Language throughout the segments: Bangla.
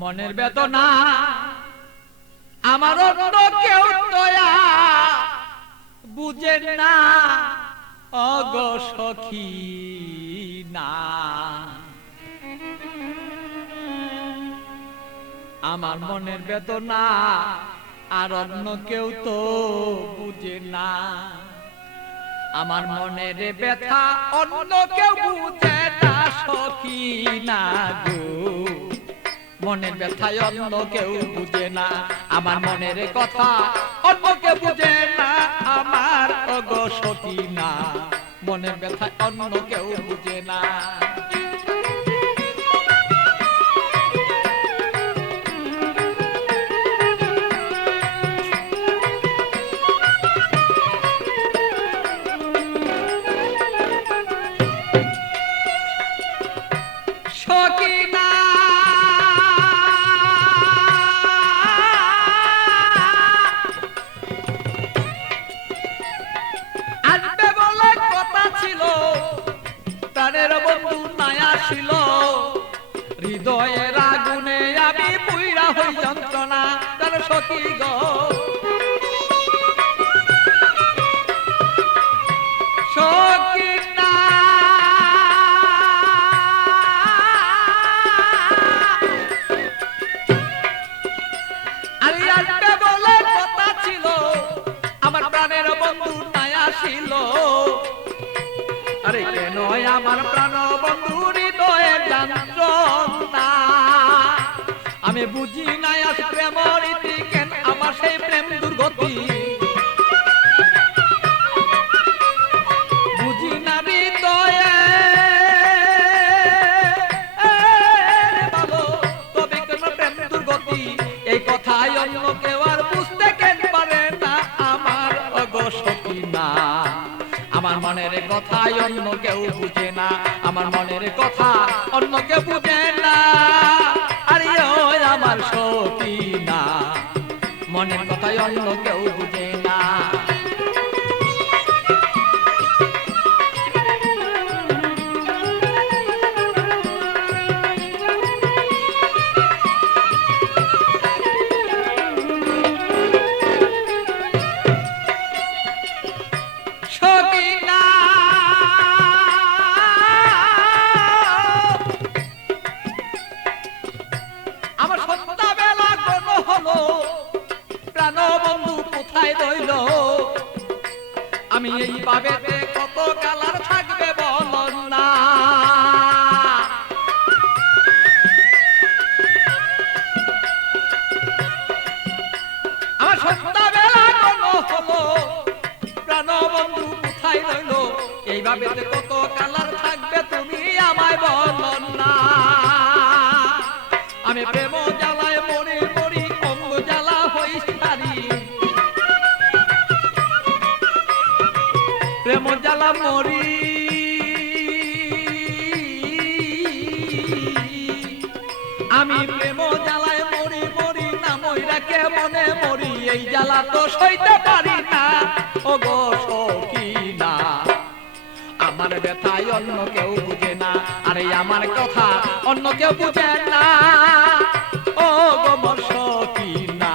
মনের বেদনা আমার অন্য কেউ দয়া বুঝে না অগ সখী না। আমার মনের বেদনা আর অন্য কেউ তো বুঝে না। আমার মনের ব্যথা অন্য কেউ বুঝে না সখী না গো। মনের ব্যথায় অন্য কেউ বুঝে না, আমার মনের কথা অন্য কেউ বুঝে না আমার অগ সখী না। মনের ব্যথায় অন্য কেউ বুঝে না। হৃদয়ের আগুনে আমি পুইরা হই যন্ত্রণা তার সখী গো। সখী না আরে আজকে বলে কথা ছিল আমার প্রাণের বন্ধু নাই আসিল। আরে কেন আমার প্রাণ বন্ধু হৃদয়ের যন্ত্রণা আমি বুঝি নাই আজ প্রেম রীতি কেন আমার সেই প্রেম দুর্গতি। বুঝি না হৃদয়ে ভালো তবে কেন প্রেম দুর্গতি। এই কথাই অন্য কেউ আর বুঝতে কেন পারে না আমার অগ সখী না। আমার মনের কথাই অন্য কেউ বুঝে না, আমার মনের কথা অন্য কেউ বুঝে না। আরে ওই আমার সখী না, মনের কথাই অন্য কেউ বুঝে না। আমি এই পাবেতে কত কালার থাকবে বলন না। আমার সন্ধ্যাবেলা কোনো হলো প্রাণ বন্ধু কোথায় রইল। এই ভাবেতে কত কালার থাকবে তুমি আমায় বলন না। আমি প্রেম জ্বালায় মরি মরি অঙ্গ জ্বালা হই সারি। প্রেম জ্বালা মরি আমি প্রেম জ্বালায় মরি মরি না মইরা কে মনে মরি। এই জ্বালা তো সইতে পারি না ও গো সখী না। আমার ব্যথায় অন্য কেউ বুঝে না, আরে আমার কথা অন্য কেউ বুঝে না ও গো মোর সখী না।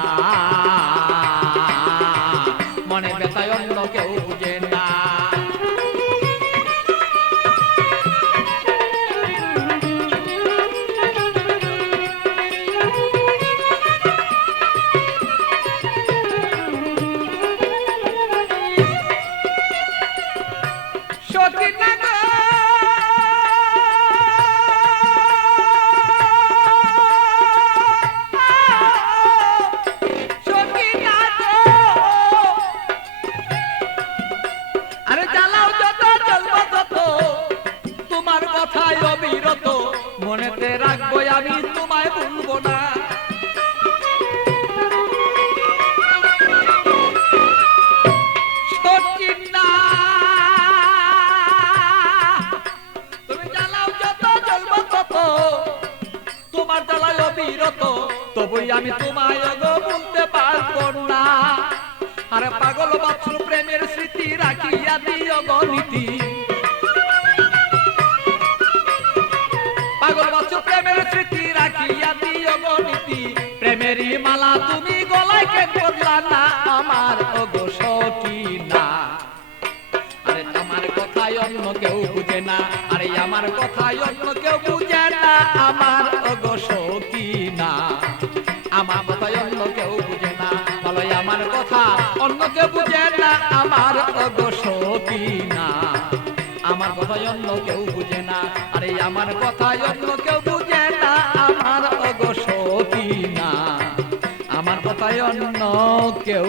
মনের ব্যথায় অন্য কেউ বুঝে না। মনেতে রাখবো আমি তোমায় ভুলবো না। সত্যি না তুমি জ্বালাও যত জ্বলবো তত তোমার জ্বালায় অবিরত তবুই আমি তোমায় ভুলতে পারবো না। আরে পাগল বাছুর প্রেমের স্মৃতি রাখিয়া দিও গণিতি। পাগল বাছুর প্রেমের স্মৃতি রাখিয়া দিও নীতি প্রেমেরই মালা তুমি গলায় কেন বদলা না আমার ওগো সখী না আরে আমার কথাই অন্য কেউ বুঝে না আরে আমার কথাই অন্য কেউ বুঝে না আমার ওগো সখী না আমার কথাই অন্য কেউ বুঝে না বলো আমার কথা অন্য কেউ বুঝে না আমার ওগো সখী না আমার কথাই অন্য কেউ বুঝে না আরে আমার কথাই অন্য কেউ বুঝে না আমার ওগো সখী না আমার কথাই অন্য কেউ